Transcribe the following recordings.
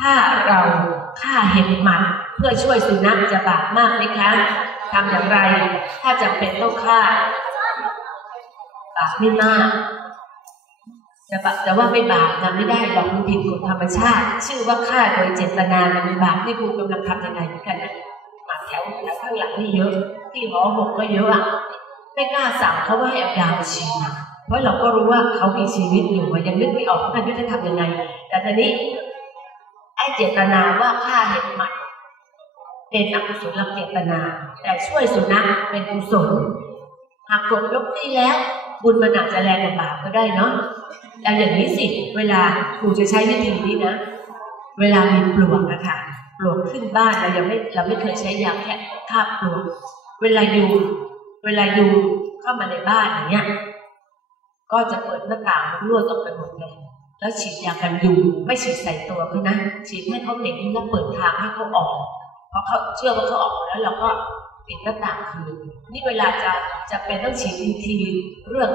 ถ้าเราฆ่าเห็บหมัดเพื่อช่วยสุนัขจะบาปมากไหมคะทำอย่างไร ถ้าจำเป็นต้องฆ่าบาปไม่มากจะบาปแต่ว่าไม่บาปทำไม่ได้หรอกมันผิดกฎธรรมชาติ ชื่อว่าฆ่าโดยเจตนามันบาปนี่คุณกำลังทำยังไงกันนะมาแถวข้างหลังนี่เยอะ ที่หอหกก็เยอะอะไม่กล้าสั่งเขาว่าให้เอายามาฉีดเพราะเราก็รู้ว่าเขามีชีวิตอยู่ยังนึกไม่ออกว่ายุทธทำยังไง แต่ตอนนี้ ไอ้เจตนาว่าฆ่าเห็นหมัดเป็นอกุศลเจตนา แต่ช่วยสุนัขเป็นกุศลหากกดยกที่แล้ว บุญมันอาจจะแรงกว่าบาปก็ได้เนาะแต่อย่างนี้สิ เวลาครูจะใช้วิธีนี้นะ เวลามีปลวกนะคะปลวกขึ้นบ้านเรายังไม่เราไม่เคยใช้ยาแค่ฆ่าปลวก เวลายุงเวลายุงเข้ามาในบ้านอย่างเงี้ยก็จะเปิดหน้าต่างลวดออกไปหมดเลย แล้วฉีดยากันยุงไม่ฉีดใส่ตัวเขานะฉีดให้เขาเห็นแล้วเปิดทางให้เขาออก เพราะเขาเชื่อว่าเขาออกแล้วเราก็ปิดหน้าต่างคืนนี่เวลาจะจะเป็นต้องฉีดทีเรื่อง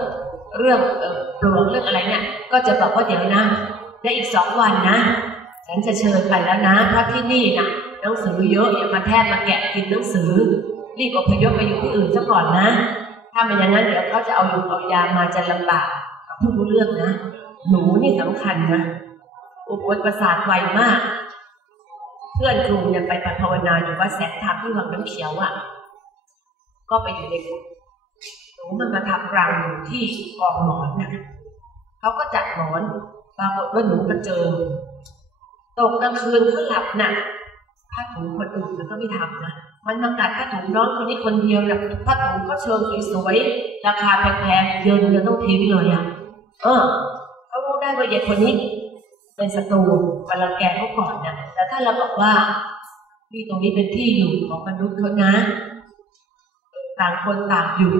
เรื่องเออปลวกเรื่องอะไรเนี่ย ก็จะบอกว่าเดี๋ยวนะในอีกสองวันนะ ฉันจะเชิญไปแล้วนะ เพราะที่นี่นะหนังสือเยอะอย่ามาแทบมาแกะกินหนังสือรีบอพยพไปอยู่ที่อื่นซะก่อนนะ ถ้าไม่อย่างนั้นเดี๋ยวเขาจะเอาอยู่เอายามาจะลำบากพูดรู้เรื่องนะ หนูนี่สำคัญนะอุปประสาทไวมาก เพื่อนครูเนี่ยไปภาวนาอยู่ว่าแสงธรรมที่วังน้ำเขียวอะ ก็ไปอยู่ในหนูมันมาทำรังอยู่ที่กองหมอนน่ะเขาก็จัดหมอนปรากฏว่าหนูมาเจอตกกลางคืนก็หลับหนักผ้าถุงคนอื่นมันก็ไม่ทำนะมันมากัดผ้าถุงน้องคนนี้คนเดียวนะผ้าถุงก็เชิงสวยๆราคาแพงๆเยินจะต้องทิ้งเลยอะ เออ ได้ว่าเด็กคนนี้ เป็นศัตรูมาลังแกเขาก่อนนะแต่ถ้าเราบอกว่าที่ตรงนี้เป็นที่อยู่ของมนุษย์เขานะต่างคนต่างอยู่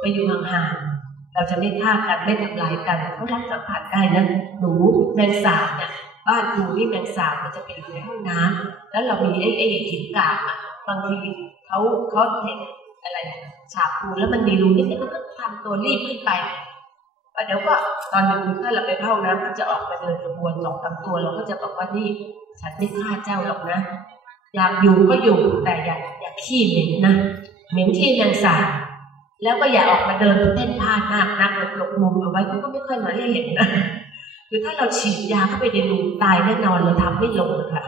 ไปอยู่ห่างๆเราจะไม่ฆ่ากันไม่ทำลายกันเขารับสัมผัสได้นะหนูแมงสาบเนี่ยบ้านครูนี่แมงสาบมันจะไปอยู่ในห้องน้ำแล้วเรามีไอ้ไอ้หินกาบอะบางทีเขาเขาเห็นอะไรฉาบปูแล้วมันมีรูนิดนึงมันก็ทำตัวรีบขึ้นไป เดี๋ยวก็ตอนหนึ่งถ้าเราไปเข้าน้ำก็จะออกมาเดินกระบวนสองสามตัวเราก็จะบอกว่านี่ฉันไม่ฆ่าเจ้าหรอกนะ อยากอยู่ก็อยู่แต่อย่าอย่าขี้เหม็นนะเหม็นที่แมงสาบแล้วก็อย่าออกมาเดินเต้นพลาดมากนักหลบหลบมุมเอาไว้ก็ไม่ค่อยมาให้เห็นนะคือถ้าเราฉีดยาเข้าไปในรูตายแน่นอนเราทำไม่ลงค่ะ